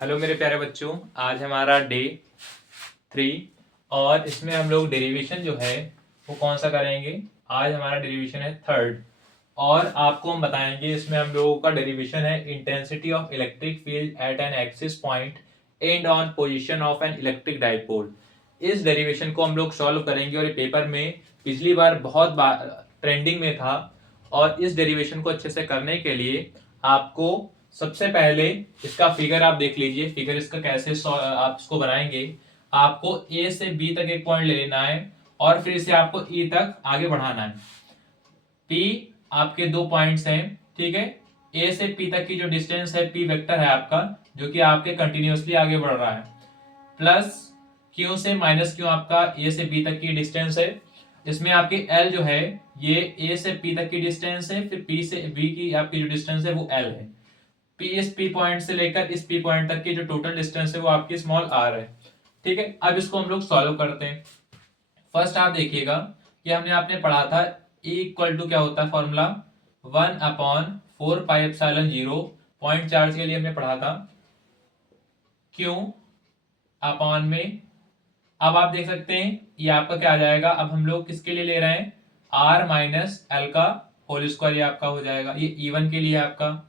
Hello मेरे प्यारे बच्चों, आज हमारा डे 3 और इसमें हम लोग डेरिवेशन जो है वो कौन सा करेंगे। आज हमारा डेरिवेशन है थर्ड और आपको हम बताएंगे इसमें हम लोगों का डेरिवेशन है intensity of electric field at an axis point and on position of an electric dipole. इस डेरिवेशन को हम लोग सॉल्व करेंगे और ये पेपर में पिछली बार बहुत ट्रेंडिंग में था। और इस डेरिवेशन को अच्छे से करने के लिए आपको सबसे पहले इसका फिगर आप देख लीजिए। फिगर इसका कैसे आप इसको बनाएंगे। आपको ए से बी तक एक पॉइंट ले लेना है और फिर इसे आपको ई तक आगे बढ़ाना है। पी आपके दो पॉइंट्स हैं, ठीक है। ए से पी तक की जो डिस्टेंस है पी वेक्टर है आपका, जो कि आपके कंटिन्यूअसली आगे बढ़ रहा है। प्लस क्यू से माइनस क्यू आपका ए से बी तक की डिस्टेंस है। इसमें आपकी एल जो है ये ए से पी तक की डिस्टेंस है, फिर पी से बी की आपकी जो डिस्टेंस है वो एल है। पी इस पी पॉइंट से लेकर इस पी पॉइंट तक की जो टोटल डिस्टेंस है वो आपकी स्मॉल आर है, ठीक है। अब इसको हम लोग सॉल्व करते हैं। फर्स्ट आप देखिएगा कि हमने आपने पढ़ा था E इक्वल टू क्या होता है formula 1/4 pi epsilon 0 point charge के लिए हमने पढ़ा था Q अपॉन में। अब आप देख सकते हैं ये आपका क्या आ जाएगा। अब हम लोग किसके लिए ले रहे हैं, R माइनस एल का होल स्क्वायर, ये आपका हो जाएगा। ये E1 के लिए आपका,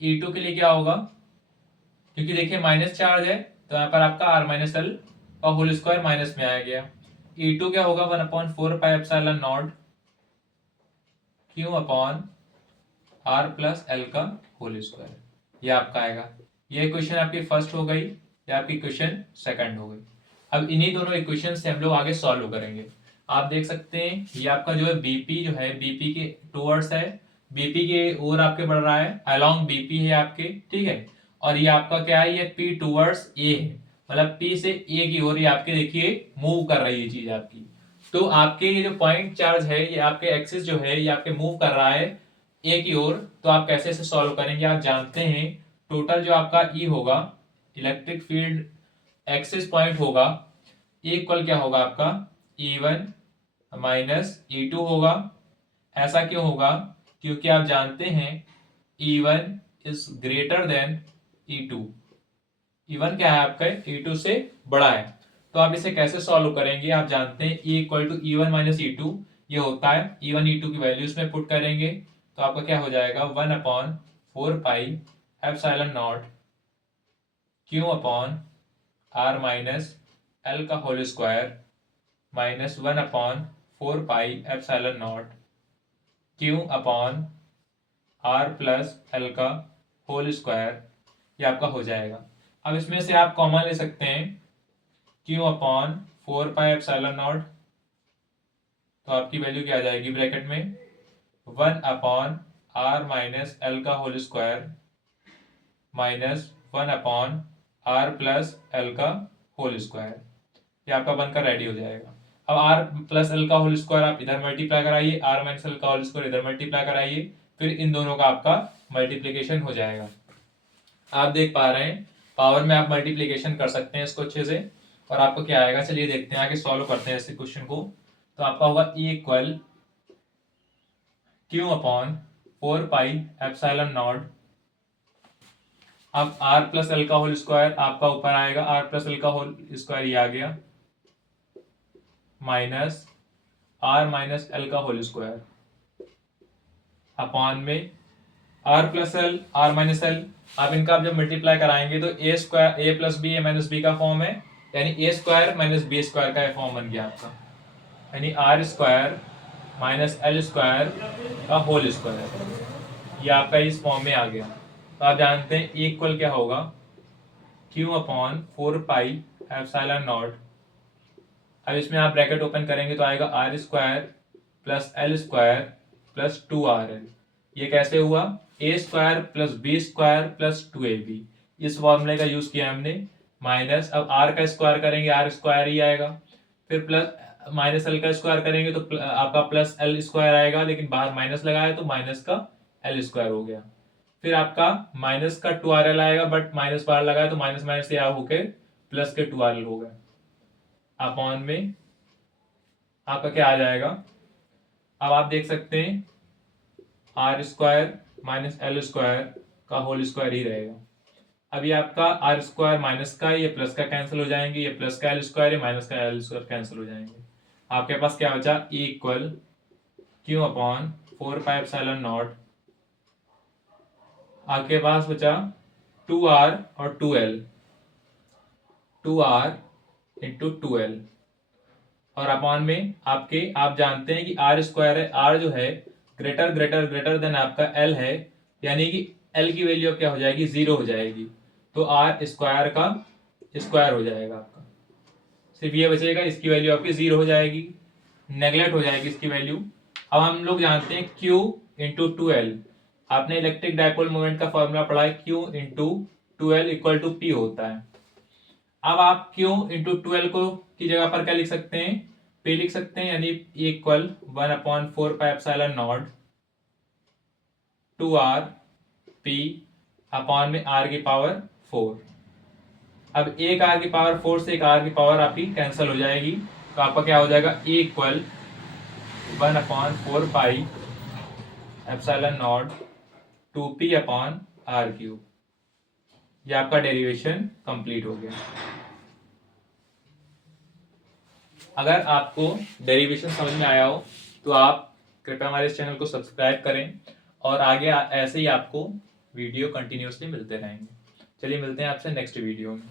E2 के लिए क्या होगा, क्योंकि देखिए माइनस चार्ज है तो यहाँ पर आपका आर माइनस एल का होल स्क्वायर माइनस में आ गया। E2 क्या होगा 1/4 pi epsilon 0 Q upon R plus L का होल स्क्वायर, ये आपका आएगा। ये इक्वेशन आपकी फर्स्ट हो गई, या आपकी इक्वेशन सेकंड हो गई। अब इन्हीं दोनों इक्वेशन से हम लोग आगे सॉल्व करेंगे। आप देख सकते हैं ये आपका जो है बीपी जो है बीपी के टूवर्ड्स है, बीपी के ओर आपके बढ़ रहा है, अलोंग बीपी है आपके, ठीक है। और ये आपका क्या है, ये पी टूवर्ड्स ए है, मतलब पी से ए की ओर ये आपके देखिए मूव कर रही है चीज आपकी। तो आपके ये जो पॉइंट चार्ज है ये आपके एक्सिस जो है ये आपके मूव कर रहा है ए की ओर। तो आप कैसे इसे सॉल्व करेंगे, आप जानते हैं टोटल जो आपका ई होगा इलेक्ट्रिक फील्ड एक्सिस पॉइंट होगा, ई इक्वल क्या होगा आपका E1 माइनस E2 होगा। ऐसा क्यों होगा, क्योंकि आप जानते हैं E1 is greater than E2। E1 क्या है आपका, E2 से बड़ा है। तो आप इसे कैसे सॉल्व करेंगे, आप जानते हैं E equal to E1 minus E2 ये होता है। E1 E2 की वैल्यूज में पुट करेंगे तो आपका क्या हो जाएगा 1/4 pi epsilon 0 Q upon R minus L का whole square minus 1/4 pi epsilon 0 Q upon R plus L का होल स्क्वायर, ये आपका हो जाएगा। अब इसमें से आप कॉमन ले सकते हैं क्यू अपॉन 4 पाई एप्सिलॉन 0, तो आपकी वैल्यू क्या आ जाएगी ब्रैकेट में 1/r माइनस एल का whole square minus 1/r plus L का होल स्क्वायर, ये आपका बनकर रेडी हो जाएगा। अब r प्लस एल का होल स्क्वायर आप इधर मल्टीप्लाई कराइए, r माइनस एल का होल स्क्वायर इधर मल्टीप्लाई कराइए, फिर इन दोनों का आपका मल्टीप्लीकेशन हो जाएगा। आप देख पा रहे हैं पावर में आप मल्टीप्लीकेशन कर सकते हैं इसको अच्छे से। और आपको क्या आएगा, चलिए देखते हैं आगे सॉल्व करते हैं इस क्वेश्चन को। तो आपका होगा E इक्वल क्यू अपॉन 4 पाई एप्सिलॉन 0। अब r प्लस एल का होल स्क्वायर आपका ऊपर आएगा, r प्लस एल का होल स्क्वायर ये आ गया माइनस r माइनस एल का होल स्क्वायर अपॉन में r plus L r minus L. आप इनका जब मल्टीप्लाई कराएंगे तो ए स्क्वायर ए प्लस बी ए माइनस बी का फॉर्म है, यानी ए स्क्वायर माइनस बी स्क्वायर का फॉर्म बन गया आपका, यानी R square minus L square का होल स्क्वायर, ये आपका इस फॉर्म में आ गया। तो आप जानते हैं E इक्वल क्या होगा Q अपॉन 4 पाई एप्सिलॉन 0। अब इसमें आप ब्रैकेट ओपन करेंगे तो आएगा R square plus L square plus 2RL। ये कैसे हुआ, A square plus B square plus 2AB, इस फॉर्मूले का यूज किया हमने। माइनस अब आर का स्क्वायर करेंगे आर स्क्वायर ही आएगा, फिर प्लस माइनस एल का स्क्वायर करेंगे तो आपका प्लस एल स्क्वायर आएगा, लेकिन बाहर माइनस लगाया तो माइनस का एल स्क्वायर हो गया। फिर आपका माइनस का 2RL आएगा, बट माइनस बाहर लगाया तो माइनस माइनस से होके प्लस के 2RL हो गए। अपॉन में आपका क्या आ जाएगा, अब आप देख सकते हैं R square minus L square का होल स्क्वायर ही रहेगा। अब ये आपका आर स्क्वायर माइनस का, ये प्लस का कैंसिल हो जाएंगे, ये प्लस का एल स्क्वायर, ये माइनस का एल स्क्वायर कैंसिल हो जाएंगे। आपके पास क्या बचा, ई इक्वल क्यू अपॉन 4πε0। आपके पास बचा 2r और 2l, 2r इंटू 2l, और अपॉन में आपके, आप जानते हैं कि आर स्क्वायर है, आर जो है ग्रेटर ग्रेटर ग्रेटर देन आपका एल है, यानी कि एल की वैल्यू क्या हो जाएगी, 0 हो जाएगी, तो आर स्क्वायर का स्क्वायर हो जाएगा आपका, सिर्फ ये बचेगा, इसकी वैल्यू आपकी 0 हो जाएगी, नेगलेक्ट हो जाएगी इसकी वैल्यू। अब हम लोग जानते हैं Q इंटू 2L, आपने इलेक्ट्रिक डायपोल मोमेंट का फॉर्मूला पढ़ा है, Q into 2L equal to P होता है। अब आप Q इंटू 2L को की जगह पर क्या लिख सकते हैं, P लिख सकते हैं, यानी इक्वल 1/4πε0 2r P अपॉन में r की पावर 4। अब एक r की पावर 4 से एक r की पावर आपकी कैंसिल हो जाएगी, तो आपका क्या हो जाएगा, E equal 1/4πε0 2p upon r cube. ये आपका डेरिवेशन कंप्लीट हो गया। अगर आपको डेरिवेशन समझ में आया हो तो आप कृपया हमारे इस चैनल को सब्सक्राइब करें, और आगे ऐसे ही आपको वीडियो कंटिन्यूअसली मिलते रहेंगे। चलिए मिलते हैं आपसे नेक्स्ट वीडियो में।